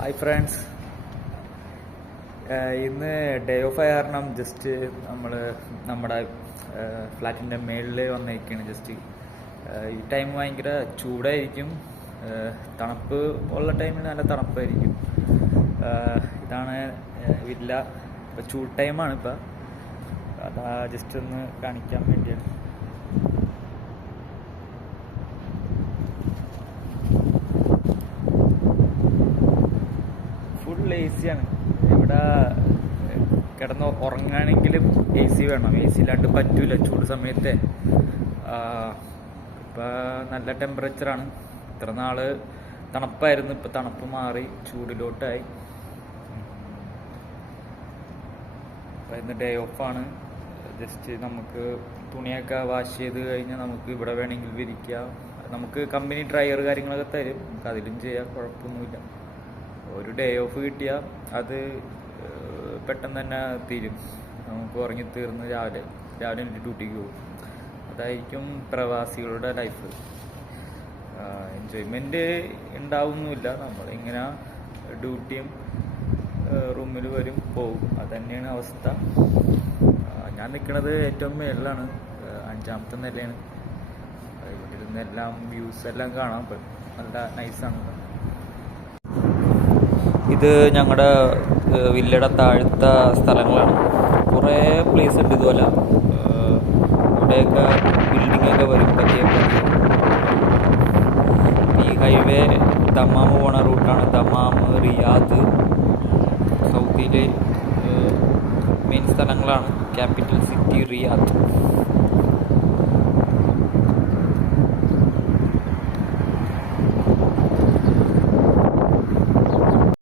Hi friends, ഇന്ന് day of ആയ കാരണം ജസ്റ്റ് നമ്മുടെ ഫ്ലാറ്റിൻ്റെ മേളിൽ വന്നേക്കാണ്. ജസ്റ്റ് ഈ ടൈം ഭയങ്കര ചൂടായിരിക്കും, തണുപ്പ് ഉള്ള ടൈമിൽ നല്ല തണുപ്പായിരിക്കും. ഇതാണ് വില്ല. ഇപ്പോൾ ചൂട് ടൈമാണ്. ഇപ്പം അതാ ജസ്റ്റ് ഒന്ന് കാണിക്കാൻ വേണ്ടിയാണ്. ഫുൾ എ സിയാണ് ഇവിടെ. കിടന്ന് ഉറങ്ങുകയാണെങ്കിലും എ സി വേണം. എ സി ഇല്ലാണ്ട് പറ്റൂല ചൂട് സമയത്തെ. ഇപ്പം നല്ല ടെമ്പറേച്ചറാണ്. ഇത്ര നാൾ തണുപ്പായിരുന്നു, ഇപ്പം തണുപ്പ് മാറി ചൂടിലോട്ടായി. അപ്പം ഇന്ന് ഡേ ഓഫാണ്. ജസ്റ്റ് നമുക്ക് തുണിയൊക്കെ വാഷ് ചെയ്ത് കഴിഞ്ഞാൽ നമുക്ക് ഇവിടെ വേണമെങ്കിൽ വിരിക്കാം. നമുക്ക് കമ്പനി ഡ്രയർ കാര്യങ്ങളൊക്കെ തരും, നമുക്ക് അതിലും ചെയ്യാം, കുഴപ്പമൊന്നുമില്ല. ഒരു ഡേ ഓഫ് കിട്ടിയാൽ അത് പെട്ടെന്ന് തന്നെ തീരും. നമുക്ക് ഉറങ്ങി തീർന്ന് രാവിലെ എനിക്ക് ഡ്യൂട്ടിക്ക് പോകും. അതായിരിക്കും പ്രവാസികളുടെ ലൈഫ്. എൻജോയ്മെൻറ്റ് ഉണ്ടാവുന്നില്ല. നമ്മളിങ്ങനെ ഡ്യൂട്ടിയും റൂമിൽ വരും പോവും, അത് തന്നെയാണ് അവസ്ഥ. ഞാൻ നിൽക്കുന്നത് ഏറ്റവും മേളിലാണ്, 5ാമത്തെ നിലയാണ്. ഇവിടെ ഇരുന്നെല്ലാം വ്യൂസ് എല്ലാം കാണാൻ പറ്റും, നല്ല നൈസാണ്. ഇത് ഞങ്ങളുടെ വില്ലയുടെ താഴത്തെ സ്ഥലങ്ങളാണ്. കുറേ പ്ലേസ് ഉണ്ട് ഇതുപോലെ. ഇവിടെയൊക്കെ ബിൽഡിങ്ങൊക്കെ വരും പതിയെ. ഈ ഹൈവേ ദമാം പോണ റൂട്ടാണ്. ദമാം, റിയാദ്, സൗദിയിലെ മെയിൻ സ്ഥലങ്ങളാണ്. Capital city Riyadh.